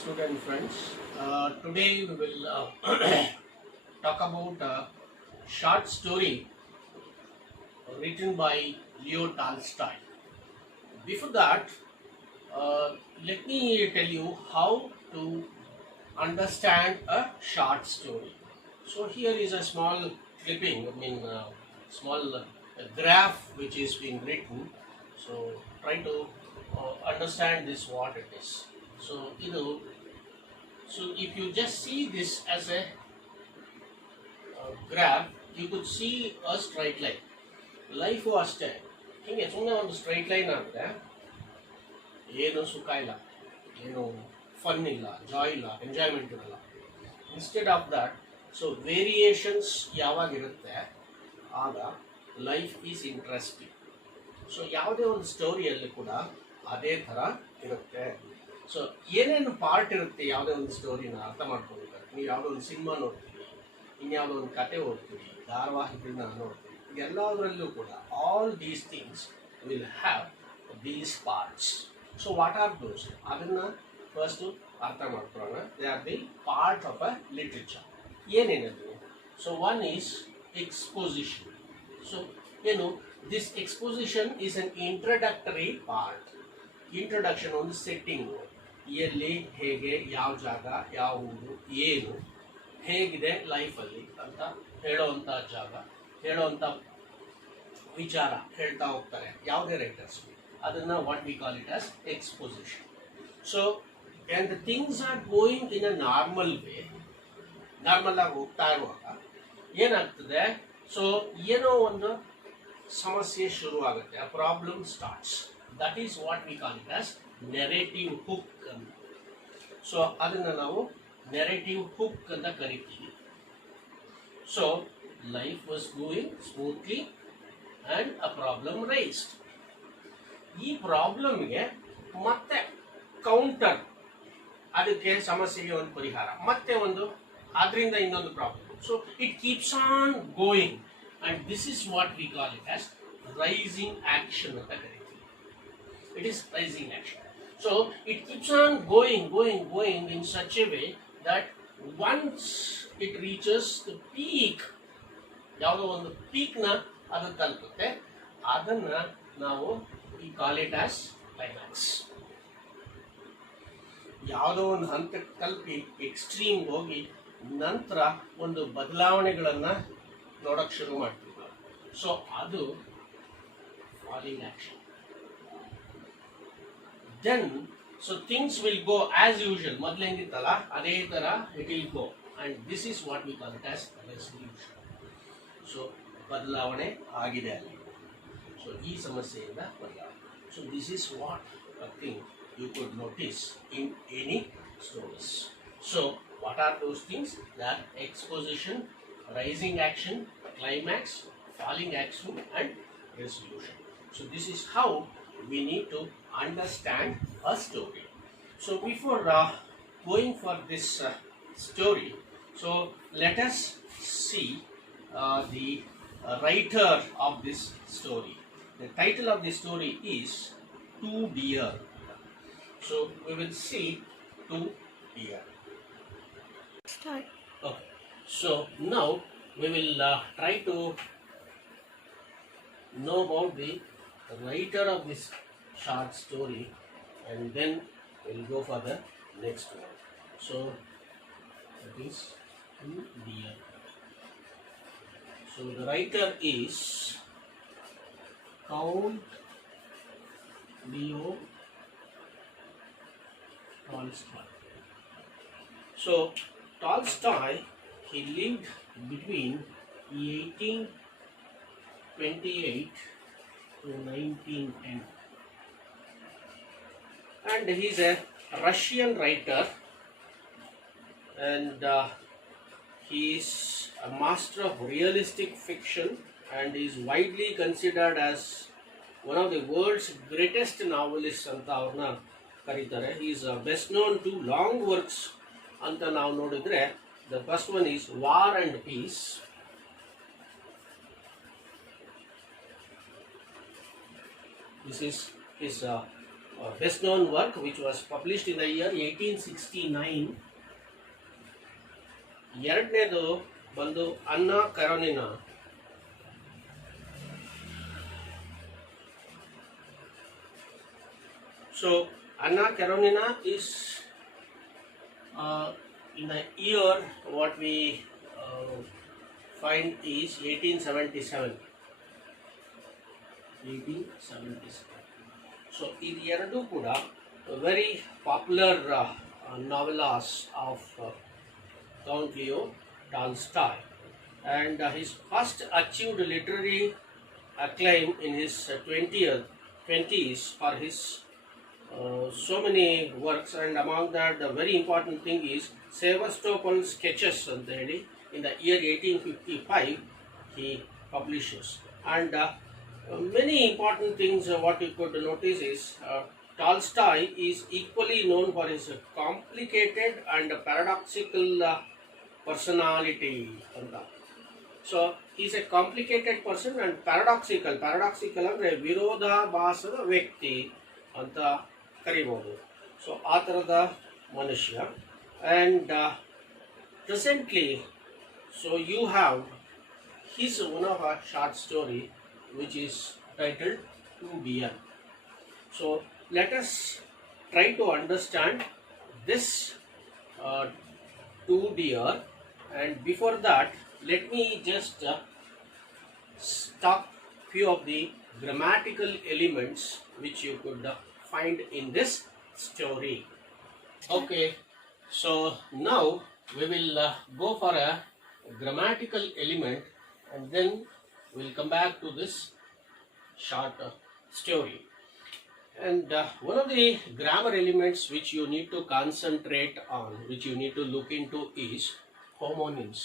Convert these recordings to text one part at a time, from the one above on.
student friends. Today we will talk about a short story written by Leo Tolstoy. Before that, let me tell you how to understand a short story. So here is a small clipping, small graph which is being written. So try to understand this what it is. So so if you just see this as a graph, you could see a straight line. Life ಅಷ್ಟೇ ಹೀಗೆ ಸುಮ್ಮನೆ ಒಂದು straight line ಆದರೆ ಏನು ಸುಖ ಇಲ್ಲ, ಏನು fun ಇಲ್ಲ, ಜಾಯ್ ಇಲ್ಲ, ಎಂಜಾಯ್ಮೆಂಟ್ ಇರಲ್ಲ. Instead of that, so variations ಯಾವಾಗಿರುತ್ತೆ ಆಗ ಲೈಫ್ ಈಸ್ ಇಂಟ್ರೆಸ್ಟಿಂಗ್. ಸೊ ಯಾವುದೇ ಒಂದು ಸ್ಟೋರಿಯಲ್ಲಿ ಕೂಡ ಅದೇ ಥರ ಇರುತ್ತೆ. ಸೊ ಏನೇನು ಪಾರ್ಟ್ ಇರುತ್ತೆ ಯಾವುದೇ ಒಂದು ಸ್ಟೋರಿನ ಅರ್ಥ ಮಾಡ್ಕೊಳ್ಬೇಕಾದ್ರೆ, ನೀವು ಯಾವುದೋ ಒಂದು ಸಿನಿಮಾ ನೋಡ್ತೀವಿ, ಇನ್ಯಾವುದೋ ಒಂದು ಕತೆ ಓದ್ತೀವಿ, ಧಾರಾವಾಹಿಗಳನ್ನ ನೋಡ್ತೀವಿ, ಎಲ್ಲದರಲ್ಲೂ ಕೂಡ all these things will have these parts. So what are those? ಅದನ್ನು ಫಸ್ಟು ಅರ್ಥ ಮಾಡ್ಕೊಳ್ಳೋಣ. They are the part of a literature. ಏನೇನದು? So one is exposition. So ಏನು? This exposition is an introductory part. Introduction, ಒಂದು setting, ಎಲ್ಲಿ, ಹೇಗೆ, ಯಾವ ಜಾಗ, ಯಾವ ಊರು, ಏನು, ಹೇಗಿದೆ ಲೈಫಲ್ಲಿ ಅಂತ ಹೇಳೋವಂಥ ಜಾಗ, ಹೇಳೋವಂಥ ವಿಚಾರ ಹೇಳ್ತಾ ಹೋಗ್ತಾರೆ ಯಾವುದೇ ರೈಟರ್ಸ್. ಅದನ್ನು what we call it as exposition. So and the things are going in a normal way. Normal ಆಗಿ ಹೋಗ್ತಾ ಇರುವಾಗ ಏನಾಗ್ತದೆ? ಸೊ ಏನೋ ಒಂದು ಸಮಸ್ಯೆ ಶುರುವಾಗುತ್ತೆ, ಆ problem starts. That is what we call it as narrative hook ಅಂತ. ಸೊ ಅದನ್ನು ನಾವು ನೆರೇಟಿವ್ ಹುಕ್ ಅಂತ ಕರಿತೀವಿ. So life was going smoothly and a problem raised. ಈ ಪ್ರಾಬ್ಲಮ್ಗೆ ಮತ್ತೆ ಕೌಂಟರ್, ಅದಕ್ಕೆ ಸಮಸ್ಯೆಗೆ ಒಂದು ಪರಿಹಾರ, ಮತ್ತೆ ಒಂದು ಅದರಿಂದ ಇನ್ನೊಂದು problem. So it keeps on going and this is what we call it as rising action ಅಂತ ಕರಿತೀವಿ. It is rising action. So it keeps on going in such a way that once it reaches the peak, ಯಾವುದೋ ಒಂದು ಪೀಕ್ನ ಅದು ತಲುಪುತ್ತೆ, ಅದನ್ನ ನಾವು we call it as climax. ಯಾವುದೋ ಒಂದು ಹಂತಕ್ಕೆ ತಲುಪಿ ಎಕ್ಸ್ಟ್ರೀಮ್ ಹೋಗಿ ನಂತರ ಒಂದು ಬದಲಾವಣೆಗಳನ್ನು ನೋಡೋಕ್ಕೆ ಶುರು ಮಾಡ್ತೀವಿ. ಸೊ ಅದು falling action. Then, so things will go as usual. ಮೊದಲು ಹೆಂಗಿತ್ತಲ್ಲ ಅದೇ ಥರ it will go, and this is what we call it as resolution. So ಬದಲಾವಣೆ ಆಗಿದೆ ಅಲ್ಲಿ. ಸೊ ಈ ಸಮಸ್ಯೆಯಿಂದ ಬದಲಾವಣೆ. So this is what a thing you could notice in any stories. So what are those things? That exposition, rising action, climax, falling action, and resolution. So this is how we need to understand a story. So before going for this story, so let us see the writer of this story. The title of the story is Two Deer. So we will see Two Deer. Start. Okay. So now we will try to know about the writer of this short story, and then we'll go for the next one. So that is Two Deer. So the writer is Count Leo Tolstoy. So Tolstoy, he lived between 1828 to 1910, and he is a Russian writer, and he is a master of realistic fiction and is widely considered as one of the world's greatest novelists ಅಂತ ಅವ್ರನ್ನ ಕರೀತಾರೆ. he is best known to long works ಅಂತ ನಾವು ನೋಡಿದ್ರೆ, the first one is War and Peace. This is his best known work which was published in the year 1869. ಎರಡನೇದು ಬಂದು ಅನ್ನಾ ಕರೋನಿನಾ. So Anna Karenina is in the year what we find is 1877. 1877. So these two kuda very popular novellas of Count Leo Tolstoy, and his first achieved literary acclaim in his 20s for his so many works, and among that the very important thing is Sevastopol Sketches anta heli in the year 1855 he publishes. And many important things what you could notice is Tolstoy is equally known for his complicated and paradoxical personality. So he is a complicated person and paradoxical ಅಂದ್ರೆ ವಿರೋಧಾಭಾಸದ ವ್ಯಕ್ತಿ ಅಂತ ಕರಿಬಹುದು. So ಆ ಥರದ ಮನುಷ್ಯ. And presently so you have his one of a short story which is titled 2 Deer. So let us try to understand this 2 Deer, and before that let me just talk few of the grammatical elements which you could find in this story. Okay, so now we will go for a grammatical element, and then we'll come back to this short story. And one of the grammar elements which you need to concentrate on, which you need to look into, is homonyms.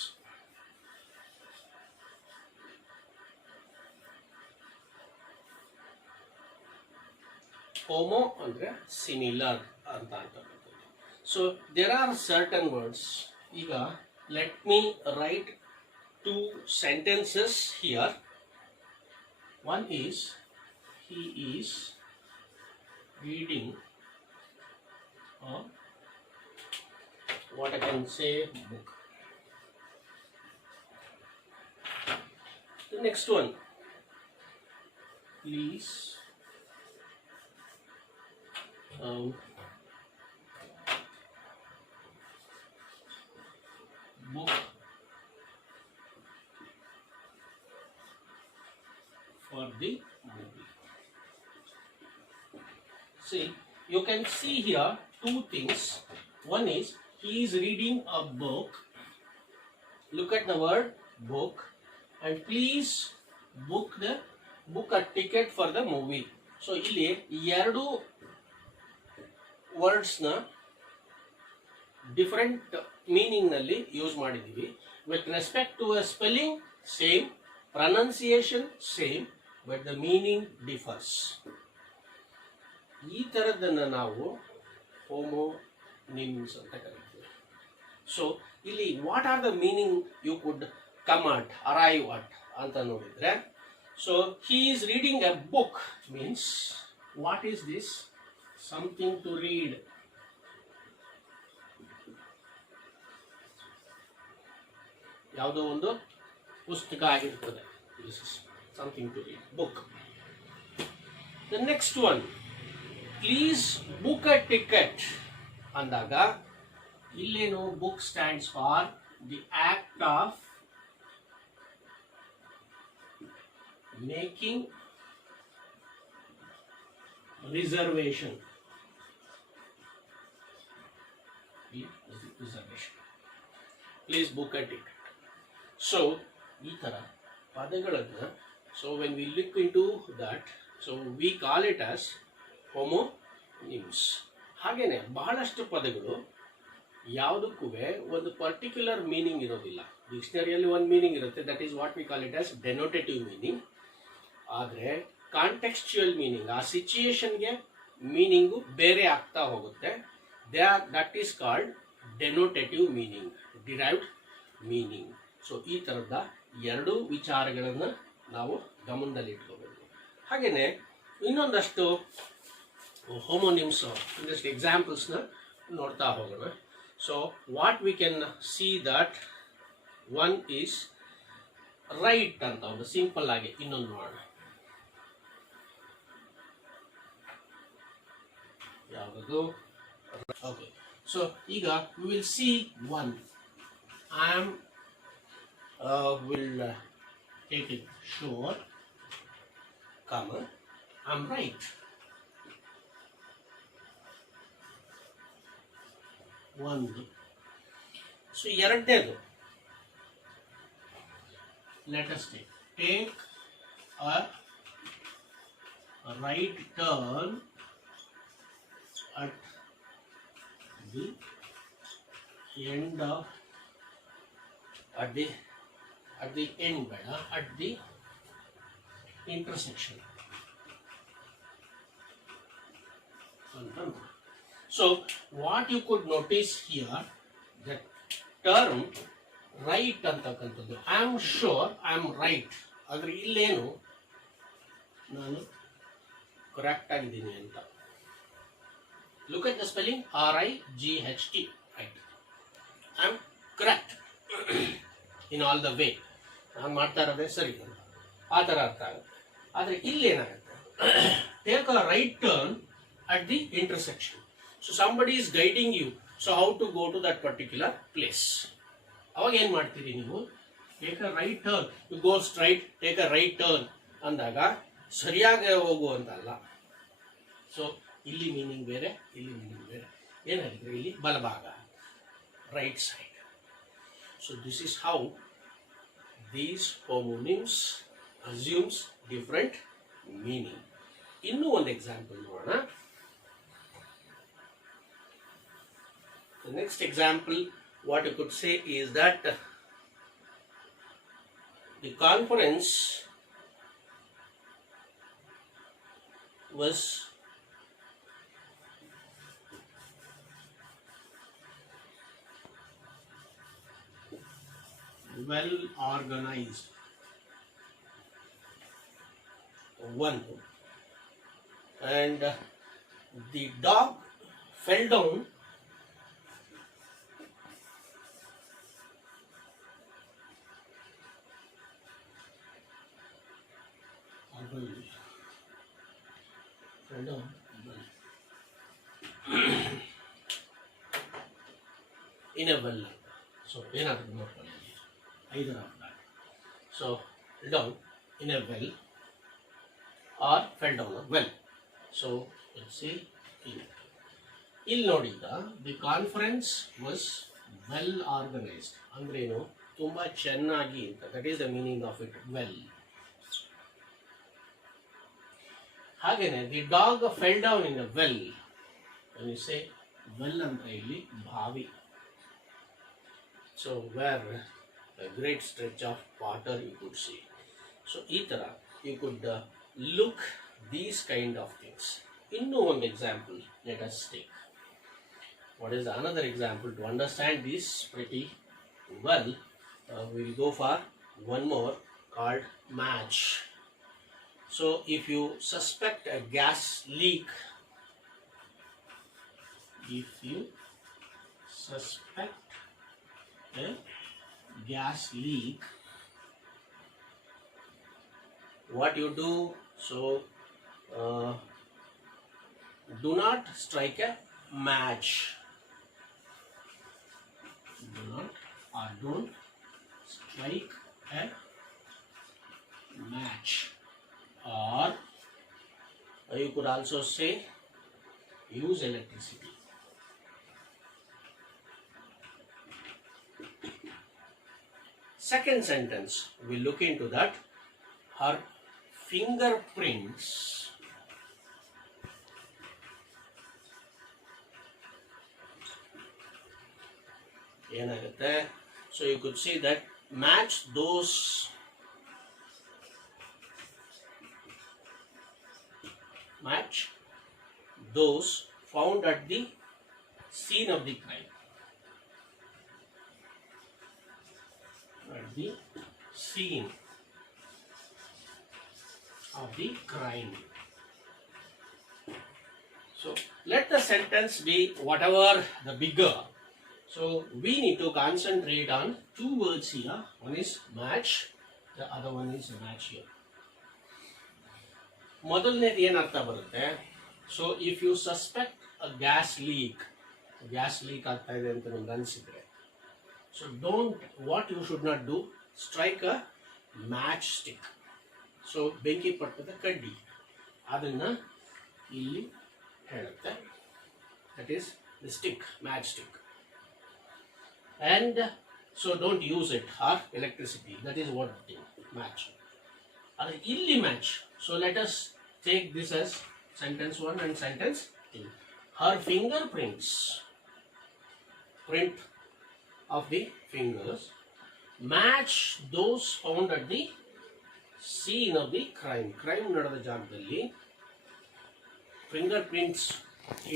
Homo andre similar anta antakattadu. So there are certain words. Iga let me write 2 sentences here. One is he is reading what I can say book. The next one, please book for the movie. See, you can see here 2 things. One is he is reading a book. Look at the word book, and please book a ticket for the movie. So ಇಲ್ಲಿ ಎರಡು ವರ್ಡ್ಸ್ನ different ಮೀನಿಂಗ್ನಲ್ಲಿ use ಮಾಡಿದ್ದೀವಿ. With respect to a spelling same, pronunciation same, but the meaning differs. ಈ ಥರದ್ದನ್ನು ನಾವು homonyms ಅಂತ ಕರಿತೀವಿ. ಸೊ ಇಲ್ಲಿ what are the meaning you could come at, arrive at ಅಂತ ನೋಡಿದರೆ, so he is reading a book means what is this? Something to read. ಯಾವುದೋ ಒಂದು ಪುಸ್ತಕ ಆಗಿರ್ತದೆ. This is something to read, book. The next one, please book a ticket ಅಂದಾಗ ಇಲ್ಲೇನು book stands for the act of making reservation. Please book a ticket. So ಈ ಥರ ಪದಗಳನ್ನು, so when we look into that, so we call it as homonyms. ಹಾಗೇನೆ ಬಹಳಷ್ಟು ಪದಗಳು ಯಾವುದಕ್ಕೂ ಒಂದು ಪರ್ಟಿಕ್ಯುಲರ್ ಮೀನಿಂಗ್ ಇರೋದಿಲ್ಲ. ಡಿಕ್ಷನರಿಯಲ್ಲಿ ಒಂದು ಮೀನಿಂಗ್ ಇರುತ್ತೆ, that is what we call it as denotative meaning. ಆದರೆ ಕಾಂಟೆಕ್ಸ್ಚುಯಲ್ ಮೀನಿಂಗ್, ಆ ಸಿಚುಯೇಷನ್ಗೆ ಮೀನಿಂಗು ಬೇರೆ ಆಗ್ತಾ ಹೋಗುತ್ತೆ. That is called denotative meaning, derived meaning. So ಈ ಥರದ ಎರಡು ವಿಚಾರಗಳನ್ನು ನಾವು ಗಮನದಲ್ಲಿ ಇಟ್ಕೋಬೇಕು. ಹಾಗೆಯೇ ಇನ್ನೊಂದಷ್ಟು homonyms just examples na ನೋಡ್ತಾ ಹೋಗೋಣ. So what we can see that one is right ಅಂತ ಒಂದು ಸಿಂಪಲ್ ಆಗಿ ಇನ್ನೊಂದು ನೋಡೋಣ. ಯಾವುದು? Okay, so ಈಗ we will see one. I am will take it sure, comma, I'm right. ಒಂದು. ಸೊ ಎರಡನೇದು, let us take a right turn at the end of at the end ಬೇಡ, at the intersection. So what you could notice here, that term right ಅಂತಕ್ಕಂಥದ್ದು, I am sure I am right, ಆದರೆ ಇಲ್ಲೇನು ನಾನು correct ಆಗಿದ್ದೀನಿ ಅಂತ. Look at the spelling, RIGHT, right. I am correct in all the way. ನಾನು ಮಾಡ್ತಾ ಇರೋದೇ ಸರಿ ಅಂತ ಆ ಥರ ಅರ್ಥ ಆಗುತ್ತೆ. ಆದರೆ ಇಲ್ಲೇನಾಗುತ್ತೆ, take a right turn at the intersection. So somebody is guiding you, so how to go to that particular place. ಅವಾಗ ಏನು ಮಾಡ್ತೀರಿ ನೀವು? Take a right turn, you go straight, take a right turn ಅಂದಾಗ ಸರಿಯಾಗಿ ಹೋಗು ಅಂತಲ್ಲ. So ಇಲ್ಲಿ meaning ಬೇರೆ, ಇಲ್ಲಿ ಮೀನಿಂಗ್ ಬೇರೆ. ಏನಾಗಿದೆ ಇಲ್ಲಿ? ಬಲಭಾಗ, right side. So this is how these homonyms assumes different meaning. ಇನ್ನೂ ಒಂದು ಎಕ್ಸಾಂಪಲ್ ನೋಡೋಣ. The next example, what you could say is that the conference was well organized. One. And the dog fell down in a well. So ಏನಾದ್ರು ನೋಡ್ಕೊಳ್ಳಿ, either of that. So down in a well or fell down a well. So let's see ಇಲ್ಲಿ ನೋಡಿದ the conference was well organized ಅಂದ್ರೇನು? ತುಂಬಾ ಚೆನ್ನಾಗಿ ಅಂತ. That is the meaning of it, well. ಹಾಗೇನೆ the dog fell down in a well. When you say well ಅಂತ ಇಲ್ಲಿ ಬಾವಿ. So where a great stretch of water you could see. So ಈ ತರ you could look these kind of things. ಇನ್ನೂ ಒಂದು example let us take. What is another example to understand this pretty well? We will go for one more called match. So if you suspect a gas leak, if you suspect a gas leak, what you do? So do not strike a match. Do not or don't strike a match. Or you could also say use electricity. Second sentence, we look into that. Her fingerprints ಏನಾಗುತ್ತೆ? So you could say that match those found at the scene of the crime. At the scene of the crime. So let the sentence be whatever the bigger. So we need to concentrate on two words here. One is match, the other one is match here. ಮೊದಲನೇದು ಏನು ಅರ್ಥ ಬರುತ್ತೆ. So if you suspect a gas leak ಆಗ್ತಾ ಇದೆ ಅಂತ ನಿಮ್ಗೆ ಅನಿಸಿದ್ರೆ, so don't, what you should not do, strike a matchstick. So ಬೆಂಕಿ ಪಟ್ಟದ ಕಡ್ಡಿ ಅದನ್ನು ಇಲ್ಲಿ ಹೇಳುತ್ತೆ. That is the stick, matchstick. And so don't use it or electricity. That is what thing, match. Or illi match. So let us take this as sentence 1 and sentence 2. Her fingerprints, print of the fingers, match those found at the scene of the crime. Crime nadada ಜಾಗದಲ್ಲಿ fingerprints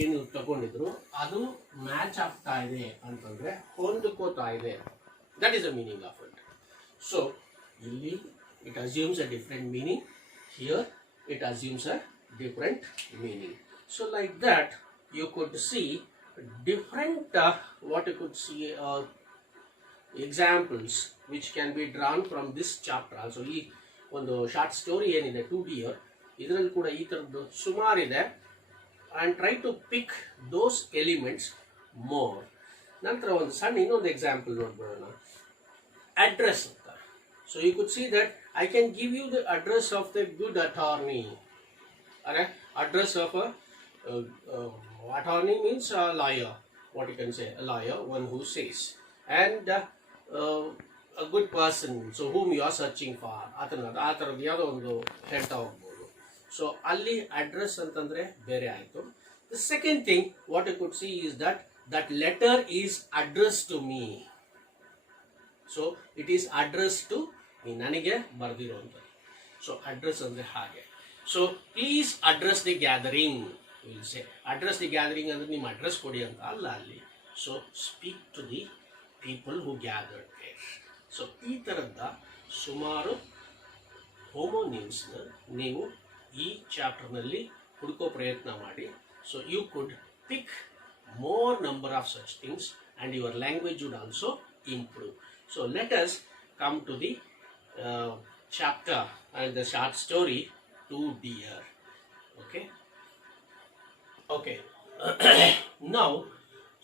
ಏನು ತಗೊಂಡಿದ್ರು ಅದು match ಆಗ್ತಾ ಇದೆ ಅಂತಂದ್ರೆ ಹೊಂದಿಕೋತಾ ಇದೆ. That is the meaning of it. So ಇಲ್ಲಿ it assumes a different meaning, here it assumes a different meaning. So like that you could see different what you could see examples which can be drawn from this chapter also. ಈ ಒಂದು short story ಏನಿದೆ 2 Deer, ಇದರಲ್ಲಿ ಕೂಡ ಈ ಥರದ್ದು ಸುಮಾರಿದೆ. and try to pick those elements more. ನಂತರ ಒಂದು ಸಣ್ಣ ಇನ್ನೊಂದು ಎಕ್ಸಾಂಪಲ್ ನೋಡ್ಬೋಣ, ಅಡ್ರೆಸ್ ಅಂತ. So you could see that I can give you the address of the good attorney. ಅರೆ address of attorney means a lawyer, what you can say, a lawyer, one who says, and a good person, so whom you are searching for. ಆ ಥರದ್ದು ಯಾವುದೋ ಒಂದು ಹೇಳ್ತಾ ಹೋಗ್ಬೋದು. So ಅಲ್ಲಿ address ಅಂತಂದ್ರೆ ಬೇರೆ ಆಯಿತು. The second thing what you could see is that letter is address to me. So it is address to me, ನನಗೆ ಬರೆದಿರುವಂಥದ್ದು. ಸೊ ಅಡ್ರೆಸ್ ಅಂದರೆ ಹಾಗೆ. So please address the gathering will say. Address the gathering ಅಂದರೆ ನಿಮ್ಮ address ಕೊಡಿ ಅಂತ ಅಲ್ಲ ಅಲ್ಲಿ. So speak to the people who gathered there. So ಈ ಥರದ ಸುಮಾರು ಹೋಮೋನಿಮ್ಸ್ನ ನೀವು ಈ ಚಾಪ್ಟರ್ನಲ್ಲಿ ಹುಡುಕೋ ಪ್ರಯತ್ನ ಮಾಡಿ. So you could pick more number of such things and your language would also improve. So let us come to the chapter and the short story 2 Deer. Okay. Now,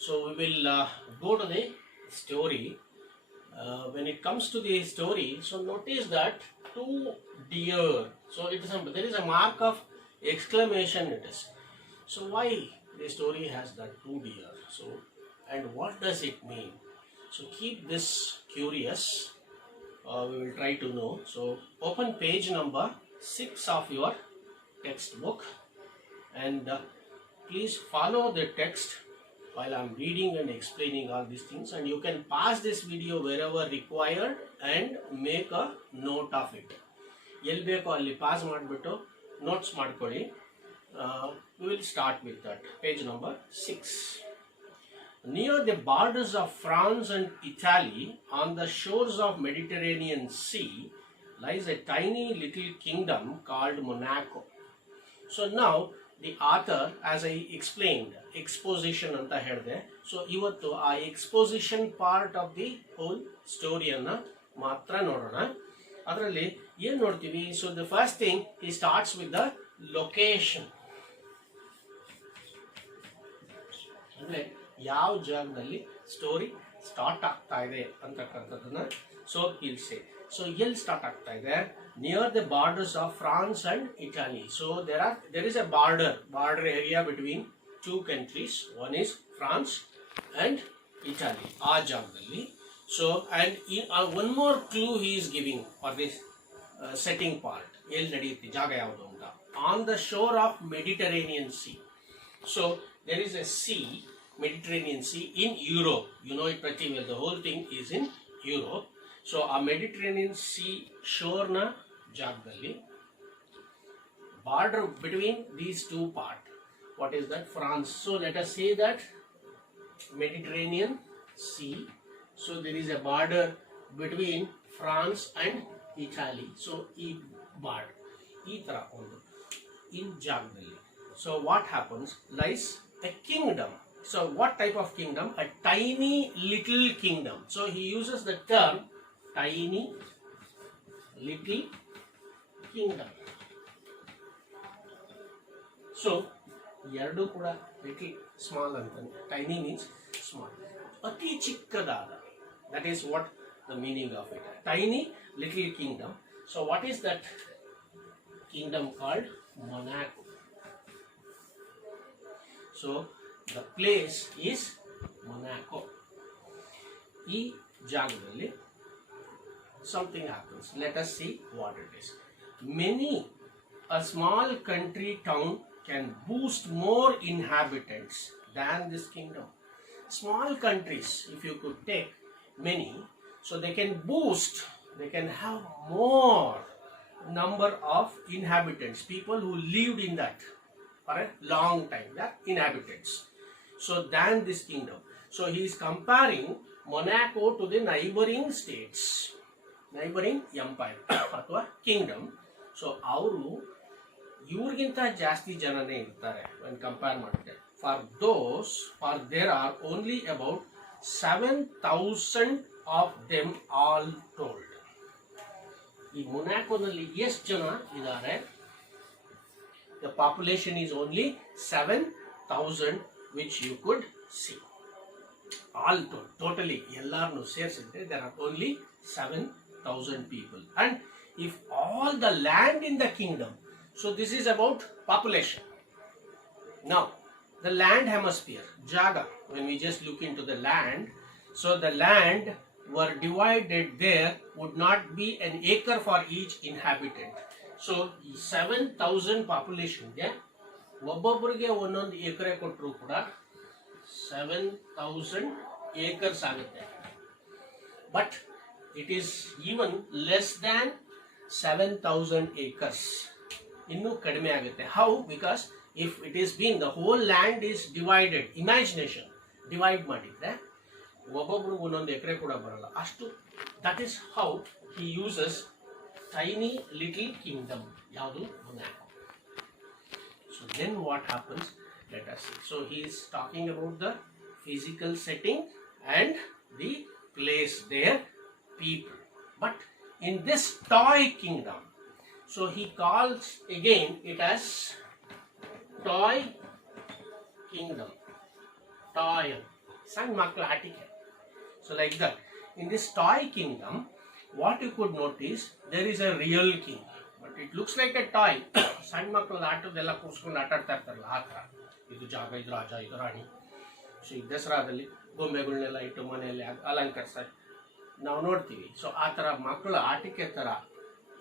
so we will go to the story. When it comes to the story, so notice that 2 Deer. So it is there is a mark of exclamation it is. So why the story has that 2 Deer? So, and what does it mean? So keep this curious. We will try to know. So open page number 6 of your textbook and please follow the text while I am reading and explaining all these things, and you can pause this video wherever required and make a note of it. ಎಲ್ಲಿ ಬೇಕೋ ಅಲ್ಲಿ pass ಮಾಡಿಬಿಟ್ಟು notes ಮಾಡ್ಕೊಳ್ಳಿ. We will start with that. Page number 6. Near the borders of France and Italy, on the shores of Mediterranean Sea, lies a tiny little kingdom called Monaco. So now the author, as I explained, exposition anta ಹೇಳಿದೆ. So ಇವತ್ತು ಆ exposition part of the whole ಸ್ಟೋರಿಯನ್ನು ಮಾತ್ರ ನೋಡೋಣ. ಅದರಲ್ಲಿ ಏನು ನೋಡ್ತೀವಿ? So the first thing he starts with the location. ಅಂದರೆ ಯಾವ ಜಾಗದಲ್ಲಿ ಸ್ಟೋರಿ ಸ್ಟಾರ್ಟ್ ಆಗ್ತಾ ಇದೆ ಅಂತಕ್ಕಂಥದ್ದನ್ನ ಸೊ ವಿಲ್ ಸೇ. ಸೊ ಎಲ್ಲಿ ಸ್ಟಾರ್ಟ್ ಆಗ್ತಾ ಇದೆ? Near the borders of France and Italy. So there is a border area between 2 countries. One is France and Italy. ಆ ಜಾಗದಲ್ಲಿ. So and one more clue he is giving for this setting part. ಎಲ್ಲಿ ನಡೆಯುತ್ತೆ, ಜಾಗ ಯಾವುದು ಅಂತ. On the shore of Mediterranean Sea. So there is a sea, Mediterranean Sea in Europe. You know it pretty well. The whole thing is in Europe. So a Mediterranean Sea shore na ಜಾಗದಲ್ಲಿ border between these two parts. What is that? France. So let us say that Mediterranean Sea. So there is a border between France and Italy. So ಈ border ಈ ತರ ಒಂದು ಈ ಜಾಗದಲ್ಲಿ So what happens? Lies a kingdom. So what type of kingdom? A tiny little kingdom. So he uses the term tiny little kingdom. So ಎರಡು ಕೂಡ little small ಅಂತಂದ್ರೆ tiny means small. ಅತಿ ಚಿಕ್ಕದಾದ. That is what the meaning of it. Tiny little kingdom. So what is that kingdom called? Monaco. So the place is Monaco. ಈ ಜಾಗದಲ್ಲಿ something happens. Let us see what it is. A small country town can boost more inhabitants than this kingdom. Small countries, if you could take many, so they can boost, they can have more number of inhabitants, people who lived in that for a long time, they are inhabitants. So than this kingdom. So he is comparing Monaco to the neighboring states, neighboring empire ಅಥವಾ kingdom. So ಅವರು ಇವ್ರಿಗಿಂತ ಜಾಸ್ತಿ ಜನನೇ ಇರ್ತಾರೆ when compare ಮಾಡಿದ್ರೆ. For there are only about 7,000 of them all told. ಈ ಮೊನಾಕೋನಲ್ಲಿ ಎಷ್ಟು ಜನ ಇದ್ದಾರೆ? The population is only 7,000 which you could see. All told, totally ಎಲ್ಲಾರನ್ನು ಸೇರಿಸಿದ್ರೆ there are only 7,000 people. And if all the land in the kingdom, so this is about population. Now the land hemisphere, jaga, when we just look into the land, so the land were divided, there would not be an acre for each inhabitant. So 7,000 population ಗೆ ಒಬ್ಬೊಬ್ಬರಿಗೆ ಒಂದೊಂದು ಎಕರೆ ಕೊಟ್ಟರು ಕೂಡ 7,000 acres ಆಗುತ್ತೆ. But it is even less than 7,000 acres. ಇನ್ನೂ ಕಡಿಮೆ ಆಗುತ್ತೆ. How? Because if it is been the whole land is divided, imagination divide ಮಾಡಿದ್ರೆ ಒಬ್ಬೊಬ್ರಿಗೆ ಒಂದೊಂದು ಎಕರೆ ಕೂಡ ಬರಲ್ಲ ಅಷ್ಟು. That is how he uses tiny little kingdom. ಯಾವುದು? Monaco. So then what happens? Let us see. So he is talking about the physical setting and the place there, people. But in this toy kingdom, so he calls again it as toy kingdom. Toy. San makla atike. So like that. In this toy kingdom, what you could notice, there is a real king. But it looks like a toy. San makla ಆಟದೆಲ್ಲ ಕೂರಿಸ್ಕೊಂಡು ಆಟ ಆಡ್ತಾ ಇರ್ತಾರಲ್ಲ ಆ ಥರ. ಇದು ಜಾಗ, ಇದು ರಾಜ, ಇದು ರಾಣಿ. ಸೊ ಈ ದಸರಾದಲ್ಲಿ ಗೊಂಬೆಗಳನ್ನೆಲ್ಲ ಇಟ್ಟು ಮನೆಯಲ್ಲಿ ಅಲಂಕರಿಸ್ತಾರೆ ನಾವು ನೋಡ್ತೀವಿ. ಸೊ ಆ ಥರ ಮಕ್ಕಳ ಆಟಿಕೆ ಥರ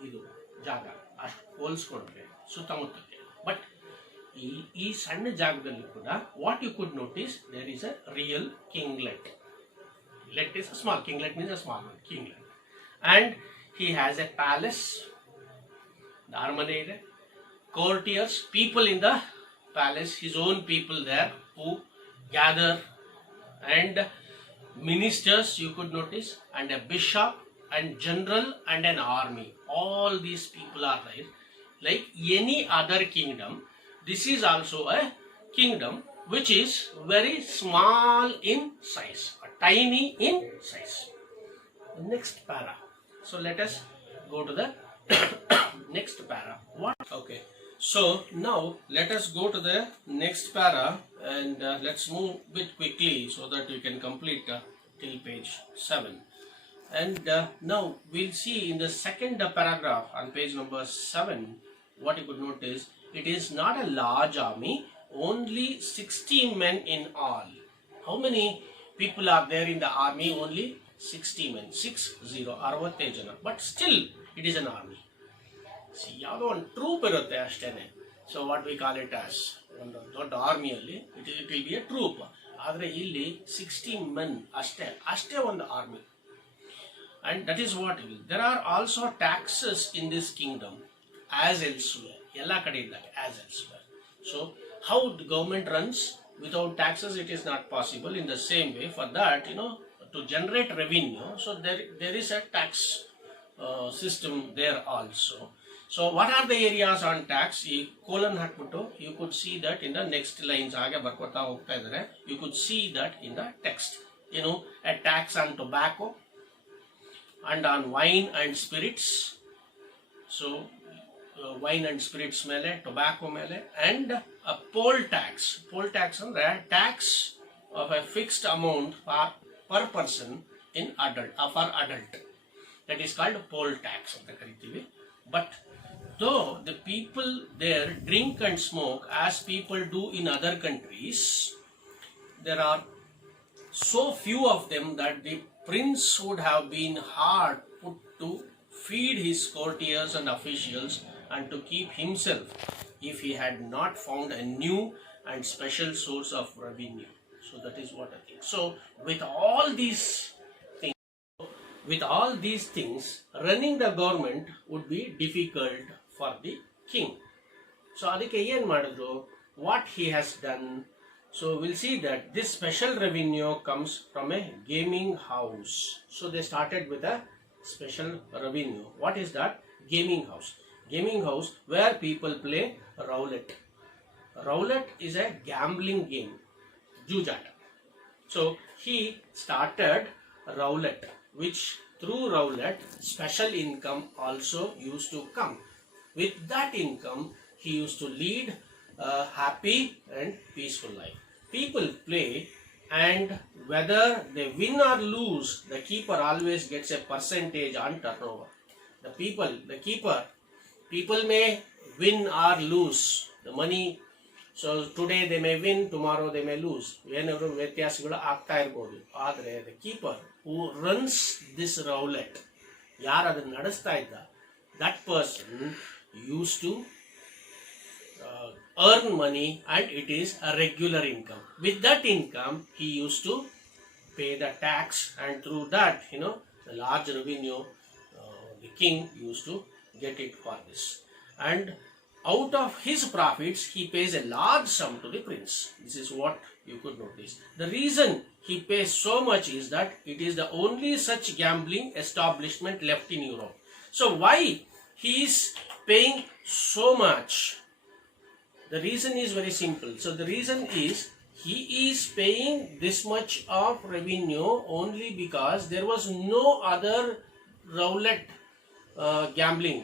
ಇದು ಜಾಗ ಅಷ್ಟು ಹೋಲಿಸ್ಕೊಂಡ್ರೆ ಸುತ್ತಮುತ್ತಕ್ಕೆ. ಬಟ್ ಈ ಸಣ್ಣ ಜಾಗದಲ್ಲಿ ಕೂಡ what you could notice, there is a real kinglet. Let is a small, kinglet means a small one, kinglet. And he has a palace, the armane ide, courtiers, people in the palace, his own people there who gather, and ministers you could notice, and a bishop and general and an army. All these people are there. Like any other kingdom, this is also a kingdom which is very small in size, tiny in size. Next para. So let us go to the next para. What? Okay. So now let us go to the next para, and let's move a bit quickly so that we can complete till page 7. And now we'll see in the second paragraph on page number 7, what you could notice, it is not a large army, only 60 men in all. How many people are there in the army? Only 60 men. 60, 60 ಜನ. But still it is an army. See, ಯಾವುದೋ ಒಂದು troop ಇರುತ್ತೆ ಅಷ್ಟೇನೆ. So what we call it as ಒಂದು ದೊಡ್ಡ ಆರ್ಮಿಯಲ್ಲಿ it will be a troop. ಆದರೆ ಇಲ್ಲಿ 60 men ಅಷ್ಟೇ ಒಂದು army. And that is what it is. There are also taxes in this kingdom as elsewhere. ಎಲ್ಲ ಕಡೆ ಇದ್ದಾಗ as elsewhere. So how the government runs without taxes, it is not possible. In the same way, for that, to generate revenue, so there is a tax system there also. So what are the areas on tax? ಈ colon ಹಾಕ್ಬಿಟ್ಟು you could see that in the next lines ಹಾಗೆ ಬರ್ಕೋತಾ ಹೋಗ್ತಾ ಇದ್ದಾರೆ. You could see that in the text. A tax on tobacco and on wine and spirits. So wine and spirits ಮೇಲೆ, tobacco ಮೇಲೆ, and a poll tax. Poll tax ಅಂದ್ರೆ tax of a fixed amount per person in for adult. That is called poll tax ಅಂತ ಕರಿತೀವಿ. But though the people there drink and smoke as people do in other countries, there are so few of them that the prince would have been hard put to feed his courtiers and officials and to keep himself if he had not found a new and special source of revenue. So that is what I think. So with all these things, running the government would be difficult for the king. So adike yen madidru, what he has done. So we'll see that this special revenue comes from a gaming house. So they started with a special revenue. What is that? Gaming house. Gaming house where people play roulette. Roulette is a gambling game, jujata. So he started roulette, which through roulette special income also used to come. With that income he used to lead a happy and peaceful life. People play, and whether they win or lose, the keeper always gets a percentage on turnover. People may win or lose the money. So today they may win, tomorrow they may lose. Whenever ವ್ಯತ್ಯಾಸಗಳು ಆಗ್ತಾ ಇರಬಹುದು. ಆದರೆ the keeper who runs this roulette, ಯಾರು ಅದನ್ನು ನಡೆಸ್ತಾ ಇದ್ದ, that person used to earn money, and it is a regular income. With that income he used to pay the tax, and through that the large revenue the king used to get it for this. And out of his profits he pays a large sum to the prince. This is what you could notice. The reason he pays so much is that it is the only such gambling establishment left in Europe. So why he is paying so much? The reason is very simple. So the reason is he is paying this much of revenue only because there was no other roulette gambling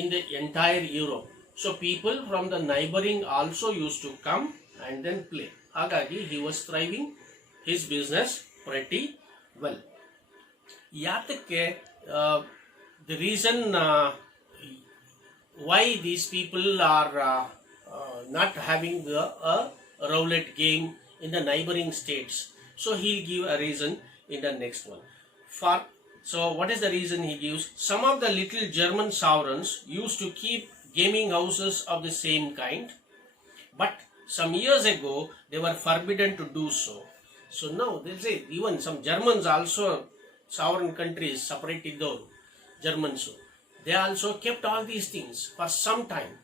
in the entire Europe. So people from the neighboring also used to come and then play. Hagagi he was thriving his business pretty well. Yatakke the reason why these people are not having a roulette game in the neighboring states. So he'll give a reason in the next one. So what is the reason he gives? Some of the little German sovereigns used to keep gaming houses of the same kind, but some years ago they were forbidden to do so. So now they say even some Germans also, sovereign countries separated those Germans, they also kept all these things for some time,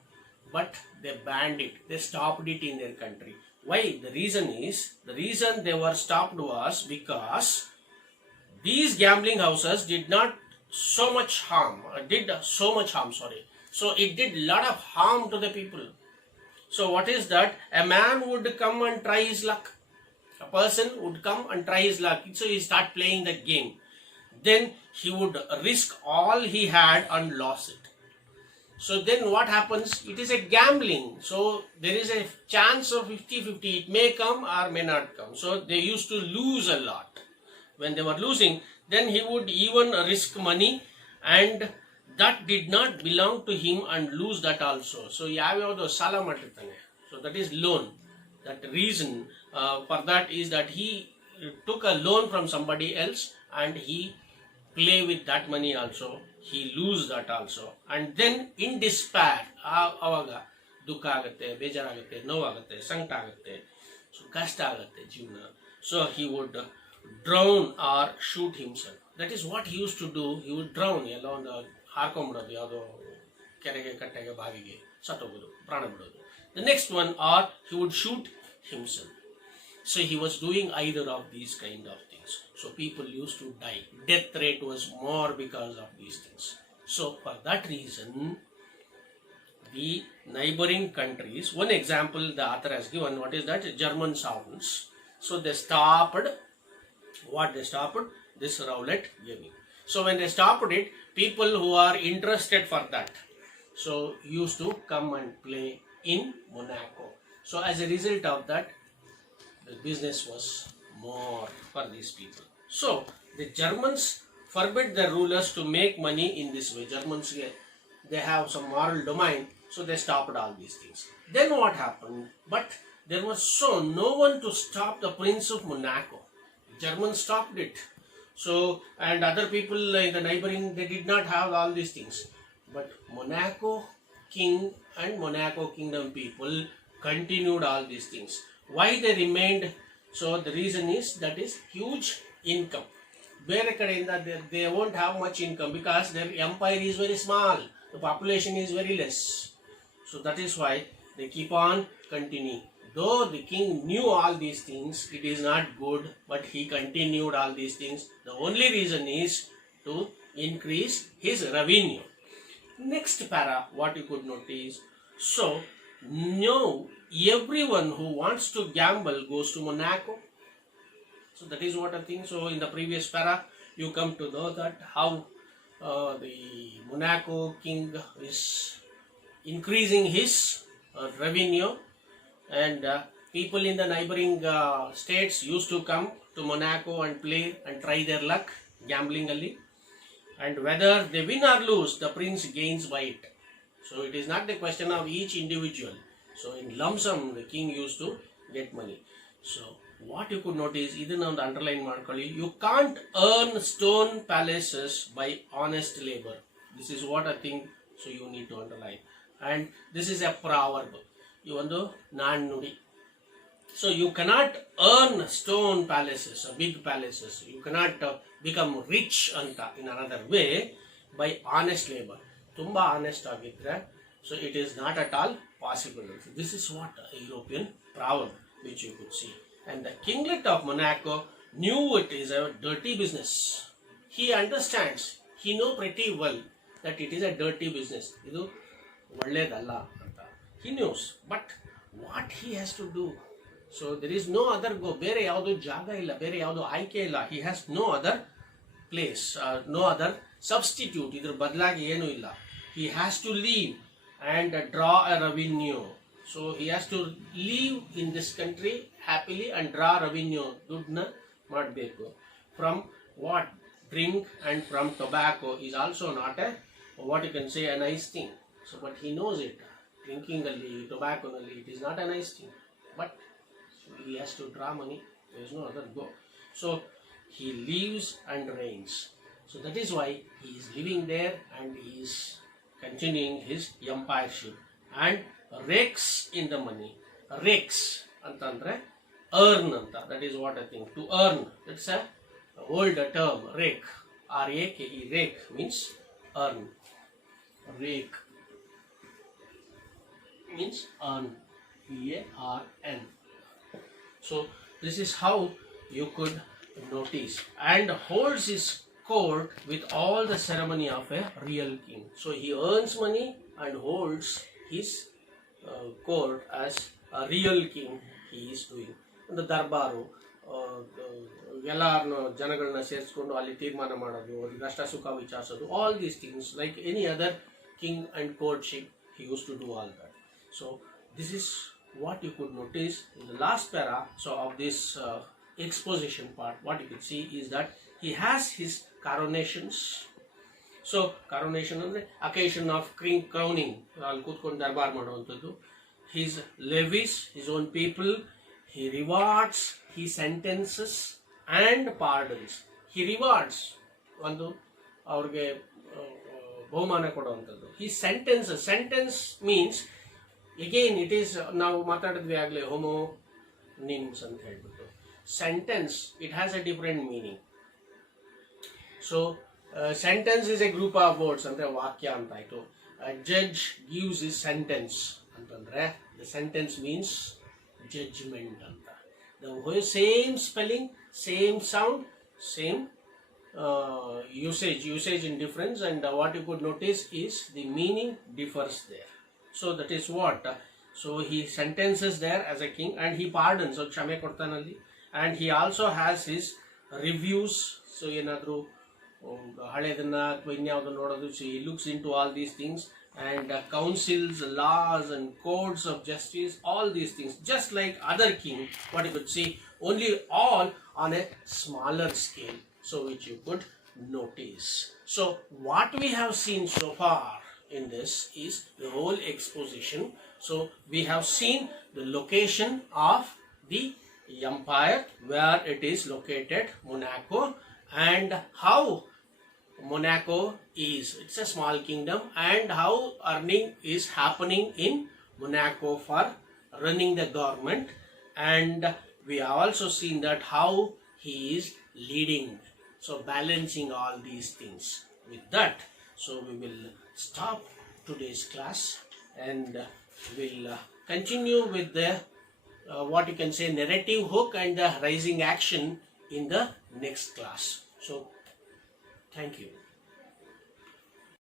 but they banned it. They stopped it in their country. Why? The reason they were stopped was because these gambling houses did so much harm. So it did lot of harm to the people. So what is that? A man would come and try his luck. A person would come and try his luck. So he start playing the game. Then he would risk all he had and lost it. So then what happens? It is a gambling. So there is a chance of 50-50. It may come or may not come. So they used to lose a lot. When they were losing, then he would even risk money, and that did not belong to him, and lose that also. So yavyavado sala ಮಾಡಿರ್ತಾನೆ. So that is loan. That reason for that is that he took a loan from somebody else and he play with that money also. He lose that also, and then in despair ಅವಾಗ ದುಃಖ ಆಗುತ್ತೆ, ಬೇಜಾರಾಗುತ್ತೆ, ನೋವಾಗುತ್ತೆ, ಸಂಕಟ ಆಗುತ್ತೆ, so ಕಷ್ಟ ಆಗುತ್ತೆ ಜೀವನ. So he would drown or shoot himself. That is what he used to do. He would drown. ಎಲ್ಲ ಒಂದು ಹಾರ್ಕೊಂಡ್ಬಿಡೋದು, ಯಾವುದೋ ಕೆರೆಗೆ ಕಟ್ಟೆಗೆ ಬಾವಿಗೆ ಸತ್ತೋಗೋದು, ಪ್ರಾಣ ಬಿಡೋದು. The next one, or he would shoot himself. So he was doing either of these kind of things. So people used to die. Death rate was more because of these things. So for that reason, the neighboring countries. One example the author has given, what is that? German sounds. So they stopped, what they stopped? This roulette gaming. So when they stopped it, people who are interested for that, so used to come and play in Monaco. So as a result of that, the business was more for these people. So the Germans forbid the rulers to make money in this way. Germans, they have some moral domain, so they stopped all these things. Then what happened? But there was no one to stop the Prince of Monaco. Germans stopped it. So, and other people in the neighboring, they did not have all these things. But Monaco king and Monaco kingdom people continued all these things. Why they remained? So the reason is that is huge income. ಬೇರೆ ಕಡೆಯಿಂದ they won't have much income because their empire is very small. The population is very less. So that is why they keep on continuing. Though the king knew all these things, it is not good, but he continued all these things. The only reason is to increase his revenue. Next para, what you could notice. So now everyone who wants to gamble goes to Monaco. So that is what I think. So in the previous para, you come to know that how the Monaco king is increasing his revenue, and people in the neighboring states used to come to Monaco and play and try their luck gambling only. And whether they win or lose, the prince gains by it. So it is not the question of each individual. So in lump sum, the king used to get money. So what you could notice, even on the underline markali, you can't earn stone palaces by honest labor. This is what I think. So you need to underline. And this is a proverb. You want to nannudi. So you cannot earn stone palaces, big palaces. You cannot become rich anta in another way by honest labor. Tumba honest agidre. So it is not at all possible. So this is what a European proverb which you could see. And the kinglet of Monaco knew it is a dirty business. He understands. He knows pretty well that it is a dirty business. Idu ಒಳ್ಳೆಯದಲ್ಲ anta. He knows. But what he has to do? So there is no other go. ಬೇರೆ ಯಾವುದು ಜಾಗ ಇಲ್ಲ, ಬೇರೆ ಯಾವುದು ಆಯ್ಕೆ ಇಲ್ಲ. He has no other place, no other substitute. ಇದ್ರ ಬದಲಾಗಿ ಏನೂ ಇಲ್ಲ. He has to leave and draw a revenue. So he has to live in this country happily and draw revenue. ದುಡ್ಡನ್ನ ಮಾಡಬೇಕು. From what? Drink and from tobacco is also not a, what you can say, a nice thing. So but he knows it. Drinking only, tobacco only, it is not a nice thing. But he has to draw money. There is no other go. So he lives and reigns. So that is why he is living there and he is continuing his empireship and rakes in the money. Rakes antandre earn anta. That is what I think. To earn. That's a old term. Rake. R-A-K-E. Rake means earn. Rake means earn. E-A-R-N. So this is how you could notice, and holds his court with all the ceremony of a real king. So he earns money and holds his court as a real king he is doing. The darbaru, ಎಲ್ಲಾರನ್ನು ಜನಗಳನ್ನ ಸೇರಿಸ್ಕೊಂಡು ಅಲ್ಲಿ ತೀರ್ಮಾನ ಮಾಡೋದು, ಕಷ್ಟ ಸುಖ ವಿಚಾರಿಸೋದು, all these things like any other king and courtship, he used to do all that. So this is what you could notice in the last para. So of this exposition part, what you could see is that he has his coronations. So coronation ಅಂದ್ರೆ occasion of crowning, ಅಲ್ಲಿ ಕೂತ್ಕೊಂಡು ದರ್ಬಾರ್ ಮಾಡುವಂಥದ್ದು. His levies, his own people, he rewards, he sentences and pardons. He rewards, ಒಂದು ಅವ್ರಿಗೆ ಬಹುಮಾನ ಕೊಡುವಂಥದ್ದು. He sentences. Sentence means, again it is, ನಾವು ಮಾತಾಡಿದ್ವಿ ಆಗಲೇ ಹೋಮೋ ನಿಮ್ಸ್ ಅಂತ ಹೇಳ್ಬಿಟ್ಟು. Sentence, it has a different meaning. So sentence is a group of words ಅಂದ್ರೆ ವಾಕ್ಯ ಅಂತ ಆಯ್ತು. A judge gives his sentence ಅಂತಂದ್ರೆ the sentence means judgment ಅಂತ. The same spelling, same sound, same usage in difference, and what you could notice is the meaning differs there. So that is what. So he sentences there as a king and he pardons. So Kshame Kortanalli. And he also has his reviews. So yenadru ಹಳೆದನ್ನ ಅಥವಾ ಇನ್ಯಾವುದನ್ನು ನೋಡೋದು. So he looks into all these things and councils, laws and codes of justice, all these things, just like other king, what you could see, only all on a smaller scale, so which you could notice. So what we have seen so far in this is the whole exposition. So we have seen the location of the empire, where it is located, Monaco, and how Monaco is, it's a small kingdom, and how earning is happening in Monaco for running the government. And we have also seen that how he is leading, so balancing all these things. With that, so we will stop today's class and will continue with the what you can say narrative hook and the rising action in the next class. So thank you.